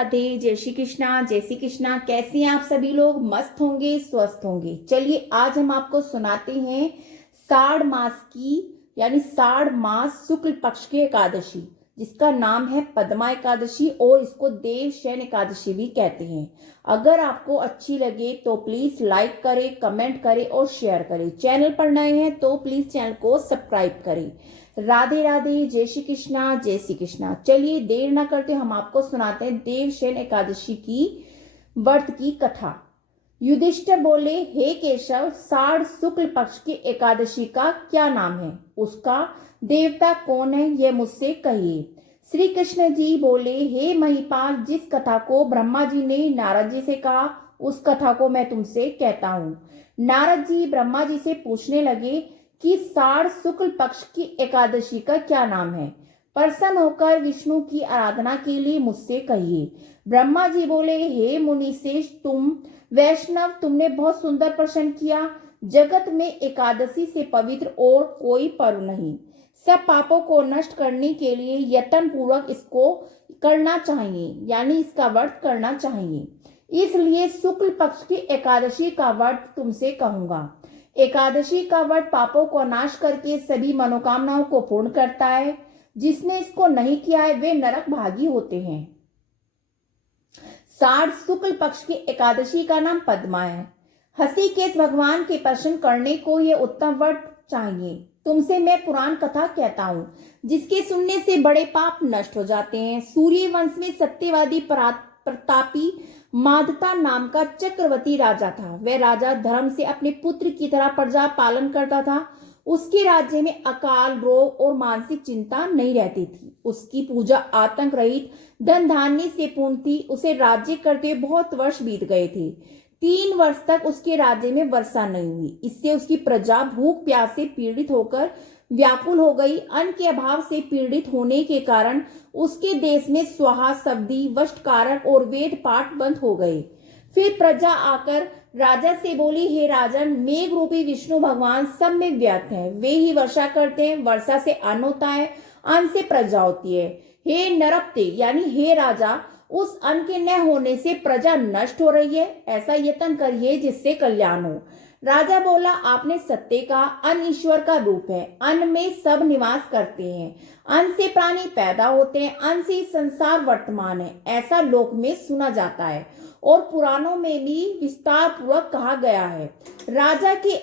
राधे, जय श्री कृष्णा, जय श्री कृष्णा। कैसे हैं आप सभी लोग? मस्त होंगे, स्वस्थ होंगे। चलिए आज हम आपको सुनाते हैं साढ़ मास की यानी साढ़ मास शुक्ल पक्ष की एकादशी, जिसका नाम है पद्मा एकादशी और इसको देवशयन एकादशी भी कहते हैं। अगर आपको अच्छी लगे तो प्लीज लाइक करें, कमेंट करें और शेयर करें। चैनल पर नए हैं तो प्लीज चैनल को सब्सक्राइब करें। राधे राधे, जय श्री कृष्णा, जय श्री कृष्णा। चलिए देर ना करते हम आपको सुनाते हैं देवशयन एकादशी की व्रत की कथा। युधिष्ठिर बोले, हे केशव, साढ़ शुक्ल पक्ष की एकादशी का क्या नाम है? उसका देवता कौन है, यह मुझसे कहिए। श्री कृष्ण जी बोले, हे महिपाल, जिस कथा को ब्रह्मा जी ने नारद जी से कहा उस कथा को मैं तुमसे कहता हूँ। नारद जी ब्रह्मा जी से पूछने लगे कि साढ़ शुक्ल पक्ष की एकादशी का क्या नाम है। प्रसन्न होकर विष्णु की आराधना के लिए मुझसे कहिए। ब्रह्मा जी बोले, हे मुनिश्रेष्ठ, तुम वैष्णव, तुमने बहुत सुंदर प्रश्न किया। जगत में एकादशी से पवित्र और कोई पर्व नहीं। सब पापों को नष्ट करने के लिए यत्न पूर्वक इसको करना चाहिए, यानी इसका व्रत करना चाहिए। इसलिए शुक्ल पक्ष की एकादशी का व्रत तुमसे कहूंगा। एकादशी का व्रत पापों को नाश करके सभी मनोकामनाओं को पूर्ण करता है। जिसने इसको नहीं किया है वे नरक भागी होते हैं। साढ़ शुक्ल पक्ष की एकादशी का नाम पद्मा है। हृषिकेश भगवान के प्रसन्न करने को यह उत्तम व्रत चाहिए। तुमसे मैं पुराण कथा कहता हूँ, जिसके सुनने से बड़े पाप नष्ट हो जाते हैं। सूर्य वंश में सत्यवादी प्रतापी माधता नाम का चक्रवर्ती राजा था। वह राजा धर्म से अपने पुत्र की तरह प्रजा पालन करता था। उसके राज्य में अकाल, रोग और मानसिक चिंता नहीं रहती थी। उसकी पूजा आतंक रहित धन धान्य से पूर्ण थी। उसे राज्य करते बहुत वर्ष बीत गए थे। 3 वर्ष तक उसके राज्य में वर्षा नहीं हुई। इससे उसकी प्रजा भूख प्यास से पीड़ित होकर व्याकुल हो गई। अन्न के अभाव से पीड़ित होने के कारण उसके देश में स्वाहा, सब्दी, वष्टकारक और वेद पाठ बंद हो गए। फिर प्रजा आकर राजा से बोली, हे राजन, मेघ रूपी विष्णु भगवान सब में व्यर्थ है। वे ही वर्षा करते हैं, वर्षा से अन्न होता है, अन्न से प्रजा होती है। हे नरपते यानी हे राजा, उस अन्न के न होने से प्रजा नष्ट हो रही है। ऐसा यत्न करिए जिससे कल्याण हो। राजा बोला, आपने सत्य कहा। अन्न ईश्वर का रूप है। अन्न में सब निवास करते हैं। अन्न से प्राणी पैदा होते हैं। अन्न से संसार वर्तमान है, ऐसा लोक में सुना जाता है और पुराणों में भी विस्तार पूर्वक कहा गया है। राजा के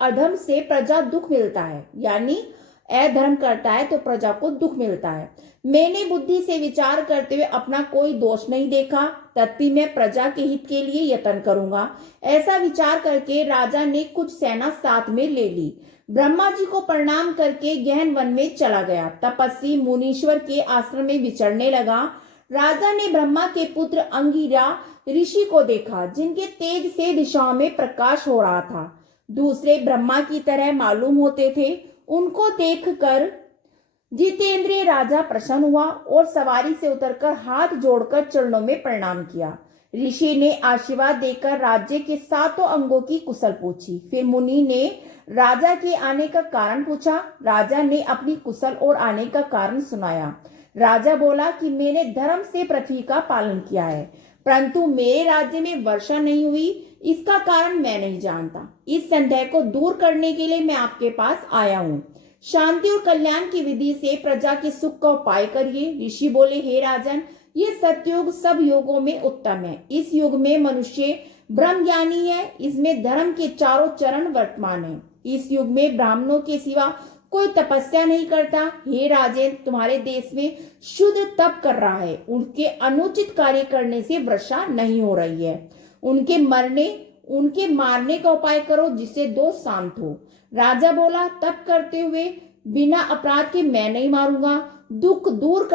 अधर्म से प्रजा दुख मिलता है, यानी अधर्म करता है तो प्रजा को दुख मिलता है। मैंने बुद्धि से विचार करते हुए अपना कोई दोष नहीं देखा, तथापि मैं प्रजा के हित के लिए यत्न करूंगा। ऐसा विचार करके राजा ने कुछ सेना साथ में ले ली। ब्रह्मा जी को प्रणाम करके गहन वन में चला गया। तपस्वी मुनीश्वर के आश्रम में विचरने लगा। राजा ने ब्रह्मा के पुत्र अंगिरा ऋषि को देखा, जिनके तेज से दिशाओं में प्रकाश हो रहा था। दूसरे ब्रह्मा की तरह मालूम होते थे। उनको देखकर जितेंद्रिय राजा प्रसन्न हुआ और सवारी से उतरकर हाथ जोड़कर चरणों में प्रणाम किया। ऋषि ने आशीर्वाद देकर राज्य के 7 अंगों की कुशल पूछी। फिर मुनि ने राजा के आने का कारण पूछा। राजा ने अपनी कुशल और आने का कारण सुनाया। राजा बोला कि मैंने धर्म से पृथ्वी का पालन किया है, परंतु मेरे राज्य में वर्षा नहीं हुई। इसका कारण मैं नहीं जानता। इस संदेह को दूर करने के लिए मैं आपके पास आया हूँ। शांति और कल्याण की विधि से प्रजा के सुख का उपाय करिए। ऋषि बोले, हे राजन, ये सतयुग सब युगों में उत्तम है। इस युग में मनुष्य ब्रह्म ज्ञानी है। इसमें धर्म के चारों चरण वर्तमान है। इस युग में ब्राह्मणों के सिवा कोई तपस्या नहीं करता। हे राजेन, तुम्हारे देश में शुद्ध तप कर रहा है। उनके अनुचित कार्य करने से वर्षा नहीं हो रही है। उनके मारने का उपाय करो, जिससे दोष शांत हो। राजा बोला, तप करते हुए बिना अपराध के मैं नहीं मारूंगा। दुख दूर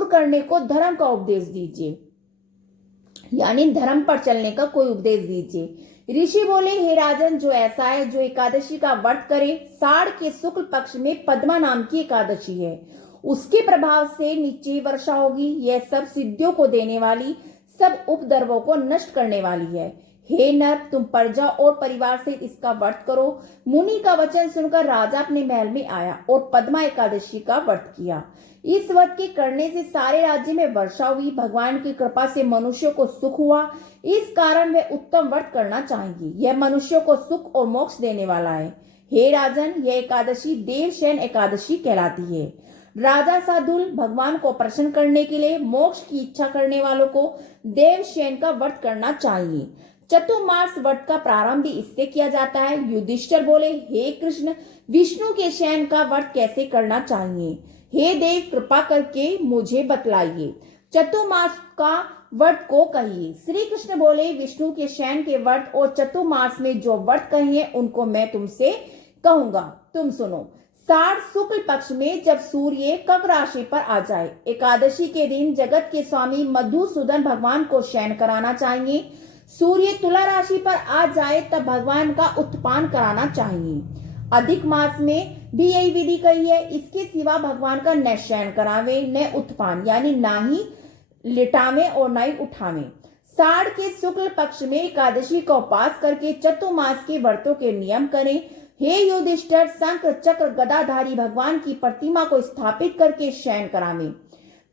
करने को धर्म का उपदेश दीजिए, यानी धर्म पर चलने का कोई उपदेश दीजिए। ऋषि बोले, हे राजन, जो ऐसा है जो एकादशी का व्रत करे, साढ़ के शुक्ल पक्ष में पद्मा नाम की एकादशी है, उसके प्रभाव से निश्चय वर्षा होगी। यह सब सिद्धियों को देने वाली, सब उपद्रवों को नष्ट करने वाली है। हे नर, तुम प्रजा और परिवार से इसका व्रत करो। मुनि का वचन सुनकर राजा अपने महल में आया और पद्मा एकादशी का व्रत किया। इस व्रत के करने से सारे राज्य में वर्षा हुई, भगवान की कृपा से मनुष्यों को सुख हुआ। इस कारण वे उत्तम व्रत करना चाहेंगे। यह मनुष्यों को सुख और मोक्ष देने वाला है। हे राजन, यह एकादशी देवशयन एकादशी कहलाती है। राजा साधुल भगवान को प्रसन्न करने के लिए मोक्ष की इच्छा करने वालों को देवशयन का व्रत करना चाहिए। चतुर्मास व्रत का प्रारंभ भी इससे किया जाता है। युधिष्ठिर बोले, हे कृष्ण, विष्णु के शयन का व्रत कैसे करना चाहिए? हे देव, कृपा करके मुझे बतलाइए। चतुर्मास का व्रत को कहिए। श्री कृष्ण बोले, विष्णु के शयन के व्रत और चतुर्मास में जो व्रत कहिए उनको मैं तुमसे कहूंगा, तुम सुनो। साठ शुक्ल पक्ष में जब सूर्य कर्क राशि पर आ जाए, एकादशी के दिन जगत के स्वामी मधुसूदन भगवान को शयन कराना चाहिए। सूर्य तुला राशि पर आ जाए तब भगवान का उत्थान कराना चाहिए। अधिक मास में भी यही विधि कही है। इसके सिवा भगवान का न शयन करावे न उत्थान, यानी ना ही लिटावे और न ही उठावे। साढ़ के शुक्ल पक्ष में एकादशी का उपास करके चतुर्मास के व्रतों के नियम करें। हे युधिष्ठिर, शंख चक्र गदाधारी भगवान की प्रतिमा को स्थापित करके शयन करावे।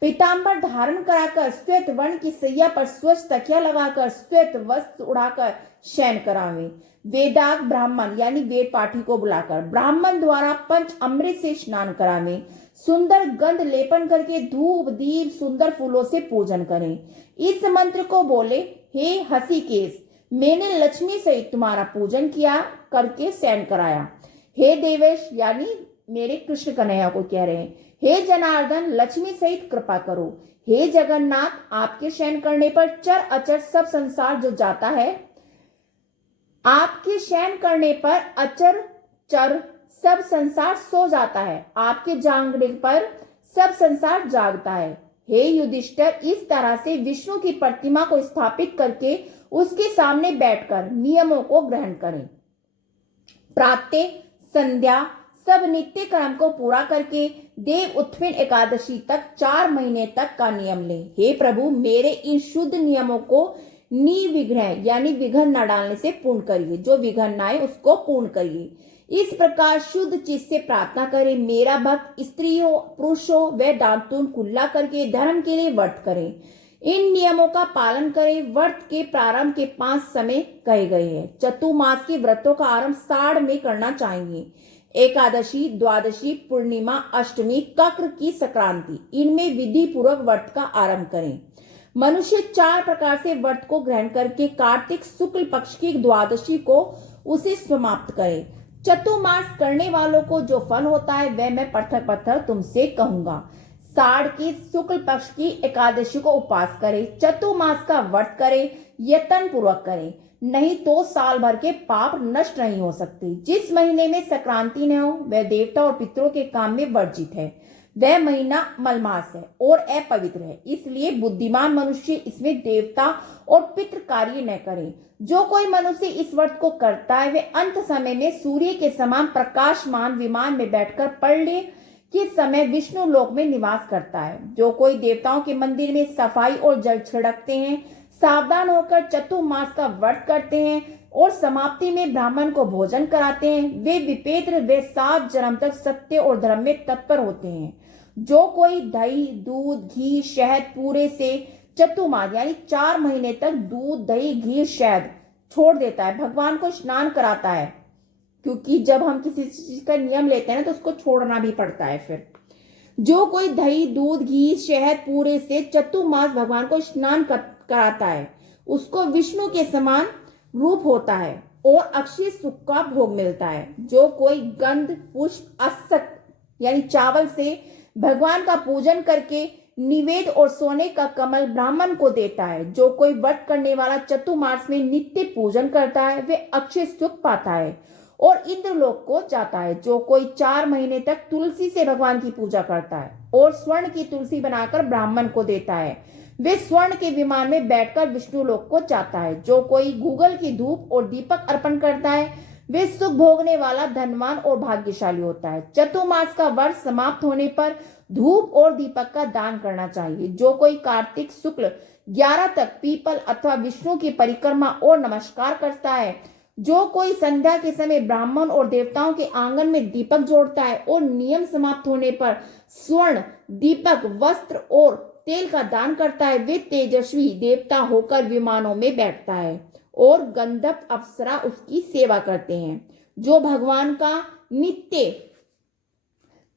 पीताम्बर धारण कराकर श्वेत वर्ण की सैया पर स्वच्छ तकिया लगाकर श्वेत वस्त्र उड़ाकर शयन करावे। वेदाग ब्राह्मण यानी वेद पाठी को बुलाकर ब्राह्मण द्वारा पंच अमृत से स्नान करावे। सुंदर गंध लेपन करके धूप दीप सुंदर फूलों से पूजन करें। इस मंत्र को बोले, हे हसीकेश, मैंने लक्ष्मी सहित तुम्हारा पूजन किया करके शयन कराया। हे देवेश, यानी मेरे कृष्ण कन्हैया को कह रहे हैं, हे जनार्दन, लक्ष्मी सहित कृपा करो। हे जगन्नाथ, आपके शयन करने पर चर अचर सब संसार जो जाता है, आपके शयन करने पर अचर चर सब संसार सो जाता है, आपके जागने पर सब संसार जागता है। हे युधिष्ठिर, इस तरह से विष्णु की प्रतिमा को स्थापित करके उसके सामने बैठकर नियमों को ग्रहण करें। प्रातः संध्या सब नित्य कर्म को पूरा करके देव उत्थान एकादशी तक 4 महीने तक का नियम ले। हे प्रभु, मेरे इन शुद्ध नियमों को निर्विघ्न यानी विघ्न न डालने से पूर्ण करिए। जो विघ्न आए उसको पूर्ण करिए। इस प्रकार शुद्ध चीज से प्रार्थना करें। मेरा भक्त स्त्री हो पुरुष हो वह दांतून कुल्ला करके धर्म के लिए व्रत करें। इन नियमों का पालन करें। व्रत के प्रारंभ के 5 समय कहे गए हैं। चतुर्मास के व्रतों का आरंभ साढ़ में करना चाहिए। एकादशी, द्वादशी, पूर्णिमा, अष्टमी, कक्र की संक्रांति, इनमें विधि पूर्वक व्रत का आरंभ करें। मनुष्य 4 प्रकार से व्रत को ग्रहण करके कार्तिक शुक्ल पक्ष की द्वादशी को उसे समाप्त करे। चतुर्मास करने वालों को जो फल होता है वह मैं पत्थर पत्थर तुमसे कहूंगा। साढ़ की शुक्ल पक्ष की एकादशी को उपास करे, चतुर्मास का व्रत करे, यत्न पूर्वक करे, नहीं तो साल भर के पाप नष्ट नहीं हो सकते। जिस महीने में संक्रांति न हो वह देवता और पितरों के काम में वर्जित है। वह महीना मलमास है और अपवित्र है, इसलिए बुद्धिमान मनुष्य इसमें देवता और पितृ कार्य न करे। जो कोई मनुष्य इस व्रत को करता है वे अंत समय में सूर्य के समान प्रकाशमान विमान में बैठकर प्रलय के समय विष्णु लोक में निवास करता है। जो कोई देवताओं के मंदिर में सफाई और जल छिड़कते हैं, सावधान होकर चतुर्मास का व्रत करते हैं और समाप्ति में ब्राह्मण को भोजन कराते हैं, वे विपेत्र वे 7 जन्म तक सत्य और धर्म में तत्पर होते हैं। जो कोई दही दूध घी शहद पूरे से चतुर्मास यानी 4 महीने तक दूध दही घी शहद छोड़ देता है, भगवान को स्नान कराता है, क्योंकि जब हम किसी चीज का नियम लेते हैं ना तो उसको छोड़ना भी पड़ता है। फिर जो कोई दही दूध घी शहद पूरे से चतुर्मास भगवान को स्नान कराता है उसको विष्णु के समान रूप होता है और अक्षय सुख का भोग मिलता है। जो कोई गंध पुष्प अस्सक यानी चावल से भगवान का पूजन करके निवेद और सोने का कमल ब्राह्मण को देता है, जो कोई व्रत करने वाला चतुर्मास में नित्य पूजन करता है वे अक्षय सुख पाता है और इंद्रलोक को जाता है। जो कोई 4 महीने तक तुलसी से भगवान की पूजा करता है और स्वर्ण की तुलसी बनाकर ब्राह्मण को देता है वे स्वर्ण के विमान में बैठकर विष्णु लोक को जाता है। जो कोई गूगल की धूप और दीपक अर्पण करता है वे सुख भोगने वाला धनवान और भाग्यशाली होता है। चतुर्मास का वर्ष समाप्त होने पर धूप और दीपक का दान करना चाहिए। जो कोई कार्तिक शुक्ल 11 तक पीपल अथवा विष्णु की परिक्रमा और नमस्कार करता है, जो कोई संध्या के समय ब्राह्मण और देवताओं के आंगन में दीपक जोड़ता है और नियम समाप्त होने पर स्वर्ण दीपक, वस्त्र और तेल का दान करता है, वे तेजस्वी देवता होकर विमानों में बैठता है और गंधर्व अप्सरा उसकी सेवा करते हैं। जो भगवान का नित्य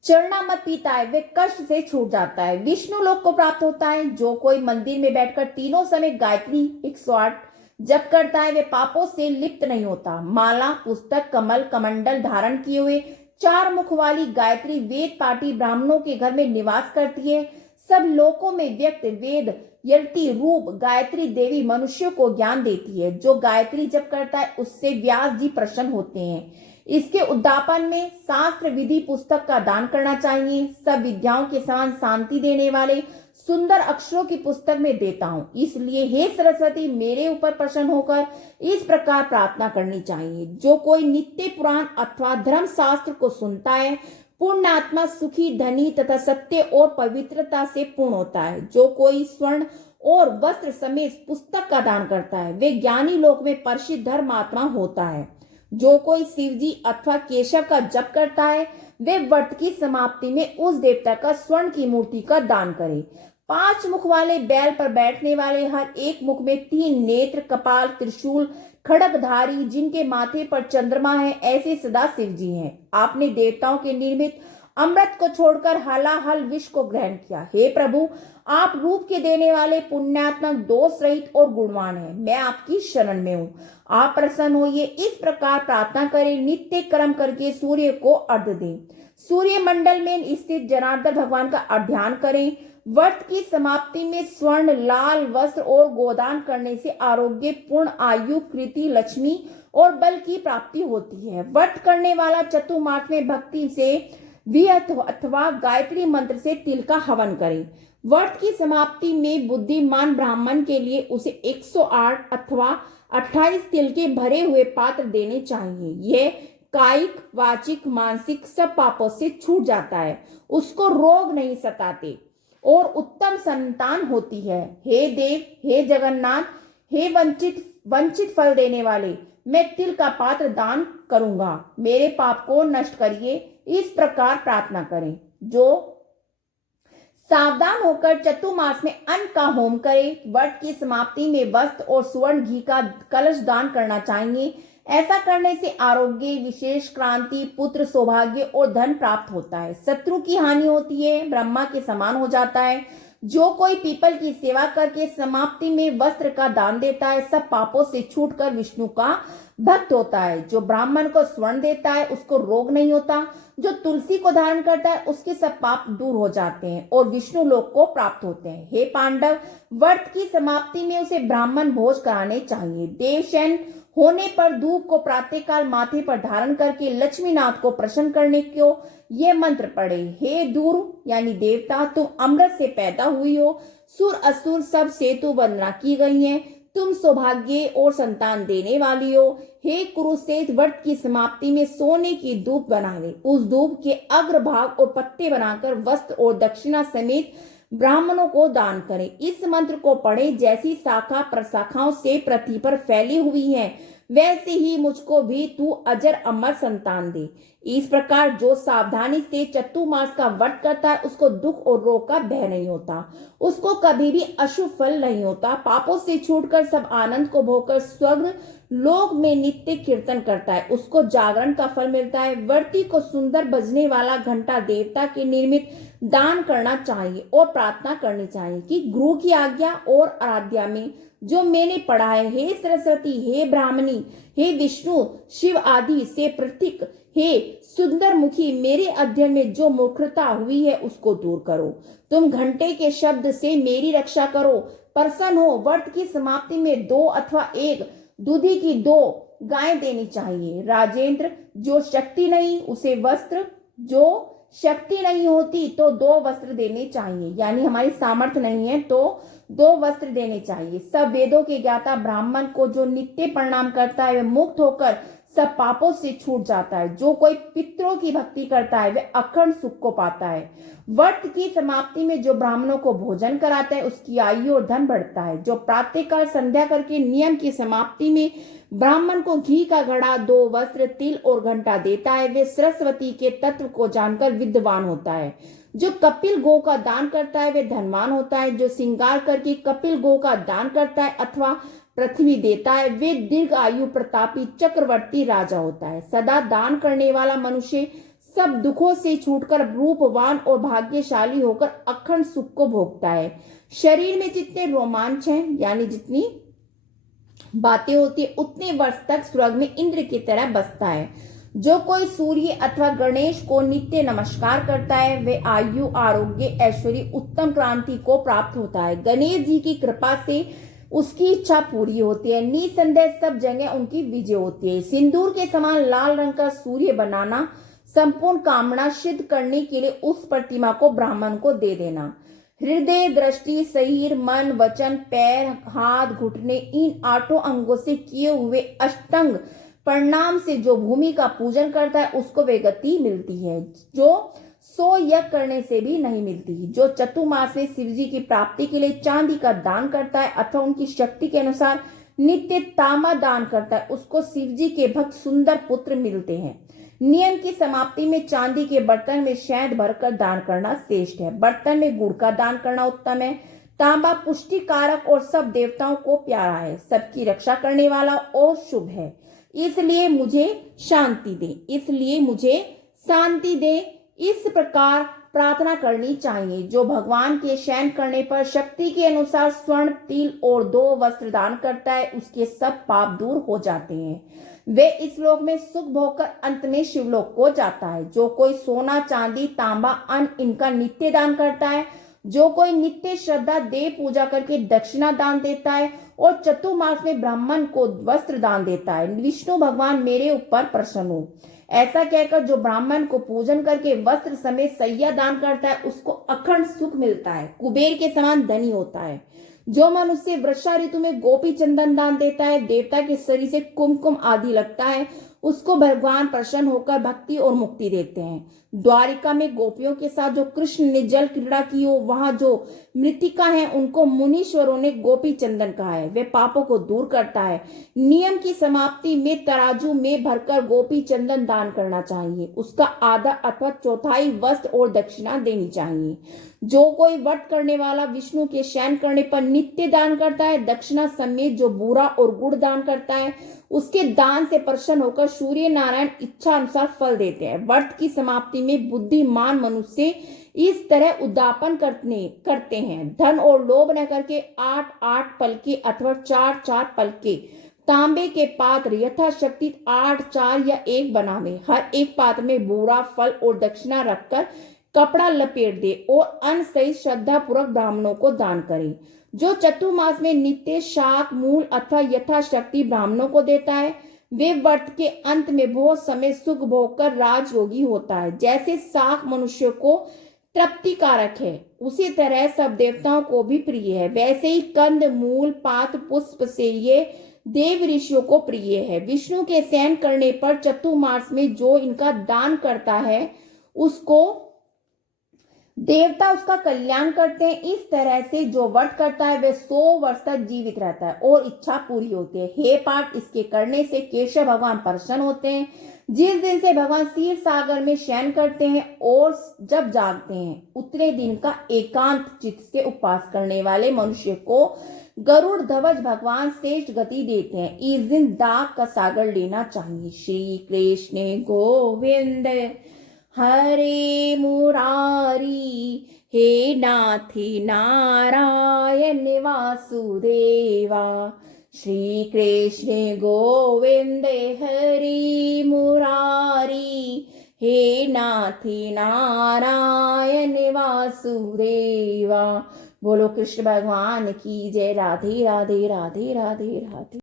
चरणामृत पीता है वे कष्ट से छूट जाता है, विष्णु लोक को प्राप्त होता है। जो कोई मंदिर में बैठकर तीनों समय गायत्री 108 जप करता है वे पापों से लिप्त नहीं होता। माला, पुस्तक, कमल, कमंडल धारण किए हुए 4 मुख वाली गायत्री वेद पाठी ब्राह्मणों के घर में निवास करती है। सब लोकों में व्यक्त वेद यति रूप गायत्री देवी मनुष्य को ज्ञान देती है। जो गायत्री जप करता है उससे व्यास जी प्रसन्न होते हैं। इसके उद्यापन में शास्त्र विधि पुस्तक का दान करना चाहिए। सब विद्याओं के समान शांति देने वाले सुंदर अक्षरों की पुस्तक में देता हूं, इसलिए हे सरस्वती मेरे ऊपर प्रसन्न होकर इस प्रकार प्रार्थना करनी चाहिए। जो कोई नित्य पुराण अथवा धर्म शास्त्र को सुनता है पूर्ण आत्मा सुखी, धनी तथा सत्य और पवित्रता से पूर्ण होता है। जो कोई स्वर्ण और वस्त्र समेत पुस्तक का दान करता है वे ज्ञानी लोक में परिचित धर्मात्मा होता है। जो कोई शिवजी अथवा केशव का जप करता है वे व्रत की समाप्ति में उस देवता का स्वर्ण की मूर्ति का दान करे। 5 मुख वाले बैल पर बैठने वाले, हर एक मुख में 3 नेत्र, कपाल, त्रिशूल, खड्गधारी, जिनके माथे पर चंद्रमा है, ऐसे सदा शिवजी हैं। आपने देवताओं के निर्मित अमृत को छोड़कर हलाहल विष को ग्रहण किया। हे प्रभु, आप रूप के देने वाले पुण्यात्मक, दोष रहित और गुणवान हैं। मैं आपकी शरण में हूँ, आप प्रसन्न होइए। इस प्रकार प्रार्थना करें। नित्य कर्म करके सूर्य को अर्घ्य दें। सूर्य मंडल में स्थित जनार्दन भगवान का ध्यान करें। व्रत की समाप्ति में स्वर्ण, लाल वस्त्र और गोदान करने से आरोग्य, पूर्ण आयु, कृति, लक्ष्मी और बल की प्राप्ति होती है। व्रत करने वाला चतुर्मास में भक्ति से अथवा गायत्री मंत्र से तिल का हवन करें। व्रत की समाप्ति में बुद्धिमान ब्राह्मण के लिए उसे 108 अथवा 28 तिल के भरे हुए पात्र देने चाहिए। यह कायिक, वाचिक, मानसिक सब पापों से छूट जाता है, उसको रोग नहीं सताते और उत्तम संतान होती है। हे देव, हे जगन्नाथ, हे वंचित फल देने वाले, मैं तिल का पात्र दान करूंगा, मेरे पाप को नष्ट करिए। इस प्रकार प्रार्थना करें। जो सावधान होकर चतुर्मास में अन्न का होम करे, व्रत की समाप्ति में वस्त्र और सुवर्ण घी का कलश दान करना चाहिए। ऐसा करने से आरोग्य, विशेष क्रांति, पुत्र, सौभाग्य और धन प्राप्त होता है। शत्रु की हानि होती है, ब्रह्मा के समान हो जाता है। जो कोई पीपल की सेवा करके समाप्ति में वस्त्र का दान देता है सब पापों से छूटकर विष्णु का भक्त होता है। जो ब्राह्मण को स्वर्ण देता है उसको रोग नहीं होता। जो तुलसी को धारण करता है उसके सब पाप दूर हो जाते हैं और विष्णु लोक को प्राप्त होते हैं। हे पांडव, व्रत की समाप्ति में उसे ब्राह्मण भोज कराने चाहिए। देवशयन होने पर धूप को प्रातःकाल माथे पर धारण करके लक्ष्मीनाथ को प्रसन्न करने को ये मंत्र पढ़े। हे दूर यानी देवता, तुम अमृत से पैदा हुई हो, सुर असुर सब सेतु वंदना की गई है, तुम सौभाग्य और संतान देने वाली हो। हे कुरुश्रेष्ठ, व्रत की समाप्ति में सोने की धूप बना ले, उस धूप के अग्रभाग और पत्ते बनाकर वस्त्र और दक्षिणा समेत ब्राह्मणों को दान करें। इस मंत्र को पढ़ें। जैसी शाखा प्रशाखाओं से पृथ्वी पर फैली हुई है वैसे ही मुझको भी तू अजर अमर संतान दे। इस प्रकार जो सावधानी से चतुर्मास का व्रत करता है उसको दुख और रोग का भय नहीं होता, उसको कभी भी अशुभ फल नहीं होता। पापों से छूटकर सब आनंद को भोगकर स्वर्ग लोक में नित्य कीर्तन करता है, उसको जागरण का फल मिलता है। व्रती को सुंदर बजने वाला घंटा देवता के निर्मित दान करना चाहिए और प्रार्थना करनी चाहिए कि गुरु की आज्ञा और आराध्या में जो मैंने पढ़ा है, हे सरस्वती, हे ब्राह्मणी, हे विष्णु शिव आदि से प्रतीक, हे सुंदर मुखी, मेरे अध्ययन में जो मूर्खता हुई है उसको दूर करो। तुम घंटे के शब्द से मेरी रक्षा करो, प्रसन्न हो। व्रत की समाप्ति में 2 अथवा 1 दूधी की 2 गायें देनी चाहिए। राजेंद्र, जो शक्ति नहीं उसे वस्त्र, जो शक्ति नहीं होती तो 2 वस्त्र देने चाहिए, यानी हमारी सामर्थ्य नहीं है तो 2 वस्त्र देने चाहिए। सब वेदों के ज्ञाता ब्राह्मण को जो नित्य प्रणाम करता है वह मुक्त होकर सब पापों से छूट जाता है। जो कोई पितरों की भक्ति करता है वह अखंड सुख को पाता है। व्रत की समाप्ति में जो ब्राह्मणों को भोजन कराता है उसकी आयु और धन बढ़ता है। जो प्रातःकाल संध्या करके नियम की समाप्ति में ब्राह्मण को घी का घड़ा, 2 वस्त्र, तिल और घंटा देता है वे सरस्वती के तत्व को जानकर विद्वान होता है। जो कपिल गो का दान करता है वे धनवान होता है। जो श्रृंगार करके कपिल गो का दान करता है अथवा पृथ्वी देता है वे दीर्घ आयु प्रतापी चक्रवर्ती राजा होता है। सदा दान करने वाला मनुष्य सब दुखों से छूटकर रूपवान और भाग्यशाली होकर अखंड सुख को भोगता है। शरीर में जितने रोमांच हैं यानी जितनी बातें होती है उतने वर्ष तक स्वर्ग में इंद्र की तरह बसता है। जो कोई सूर्य अथवा गणेश को नित्य नमस्कार करता है वे आयु आरोग्य ऐश्वर्य उत्तम क्रांति को प्राप्त होता है। गणेश जी की कृपा से उसकी इच्छा पूरी होती है। निसंदेह सब जगह उनकी विजय होती है। सिंदूर के समान लाल रंग का सूर्य बनाना, संपूर्ण कामना सिद्ध करने के लिए उस प्रतिमा को ब्राह्मण को दे देना। हृदय दृष्टि शरीर मन वचन पैर हाथ घुटने इन 8 अंगों से किए हुए अष्टांग प्रणाम से जो भूमि का पूजन करता है उसको वे गति मिलती है जो 100 यज्ञ करने से भी नहीं मिलती। जो चतुर्मास में शिव जी की प्राप्ति के लिए चांदी का दान करता है अथवा उनकी शक्ति के अनुसार नित्य तांबा दान करता है उसको शिव जी के भक्त सुंदर पुत्र मिलते हैं। नियम की समाप्ति में चांदी के बर्तन में शहद भरकर दान करना श्रेष्ठ है। बर्तन में गुड़ का दान करना उत्तम है। तांबा पुष्टिकारक और सब देवताओं को प्यारा है, सबकी रक्षा करने वाला और शुभ है। इसलिए मुझे शांति दे इस प्रकार प्रार्थना करनी चाहिए। जो भगवान के शयन करने पर शक्ति के अनुसार स्वर्ण तिल और 2 वस्त्र दान करता है उसके सब पाप दूर हो जाते हैं। वे इस लोक में सुख भोगकर अंत में शिवलोक को जाता है। जो कोई सोना चांदी तांबा अन्न इनका नित्य दान करता है, जो कोई नित्य श्रद्धा देव पूजा करके दक्षिणा दान देता है और चतुर्मास में ब्राह्मण को वस्त्र दान देता है, विष्णु भगवान मेरे ऊपर प्रसन्न हो। ऐसा कहकर जो ब्राह्मण को पूजन करके वस्त्र समेत सैया दान करता है उसको अखंड सुख मिलता है, कुबेर के समान धनी होता है। जो मनुष्य वर्षा ऋतु में गोपी चंदन दान देता है, देवता के शरीर से कुमकुम आदि लगता है, उसको भगवान प्रसन्न होकर भक्ति और मुक्ति देते हैं। द्वारिका में गोपियों के साथ जो कृष्ण ने जल क्रीड़ा की हो वहां जो मृतिका है उनको मुनीश्वरों ने गोपी चंदन कहा है। वे पापों को दूर करता है। नियम की समाप्ति में तराजू में भरकर गोपी चंदन दान करना चाहिए। उसका आधा अथवा चौथाई वस्त्र और दक्षिणा देनी चाहिए। जो कोई व्रत करने वाला विष्णु के शयन करने पर नित्य दान करता है, दक्षिणा समेत जो बूरा और गुड़ दान करता है उसके दान से प्रसन्न होकर सूर्य नारायण इच्छा अनुसार फल देते हैं। व्रत की समाप्ति में बुद्धिमान मनुष्य इस तरह उद्यापन करते हैं। धन और लोभ न करके 8-8 पलके अथवा 4-4 पलके तांबे के पात्र यथाशक्ति 8, 4 या 1 बनावे। हर एक पात्र में बूरा फल और दक्षिणा रखकर कपड़ा लपेट दे और अन्न सहित श्रद्धा पूर्वक ब्राह्मणों को दान करे। जो चतुर्मास में नित्य शाक मूल अथवा यथाशक्ति ब्राह्मणों को देता है वे व्रत के अंत में बहुत समय सुख भोग कर राजयोगी होता है। जैसे शाक मनुष्य को तृप्तिकारक है उसी तरह सब देवताओं को भी प्रिय है, वैसे ही कंद मूल पात पुष्प से ये देव ऋषियों को प्रिय है। विष्णु के शयन करने पर चतुर्मास में जो इनका दान करता है उसको देवता उसका कल्याण करते हैं। इस तरह से जो व्रत करता है वह 100 वर्ष तक जीवित रहता है और इच्छा पूरी होती है। हे पाठ, इसके करने से केशव भगवान प्रसन्न होते हैं। जिस दिन से भगवान क्षीर सागर में शयन करते हैं और जब जागते हैं उतने दिन का एकांत चित्त से उपवास करने वाले मनुष्य को गरुड़ ध्वज भगवान श्रेष्ठ गति देते हैं। इस दिन दाग का सागर लेना चाहिए। श्री कृष्ण गोविंद हरे मुरारी, हे नाथी नारायण वासुदेवा। श्री कृष्ण गोविंद हरे मुरारी, हे नाथी नारायण वासुदेवा। बोलो कृष्ण भगवान की जय। राधे राधे राधे राधे राधे।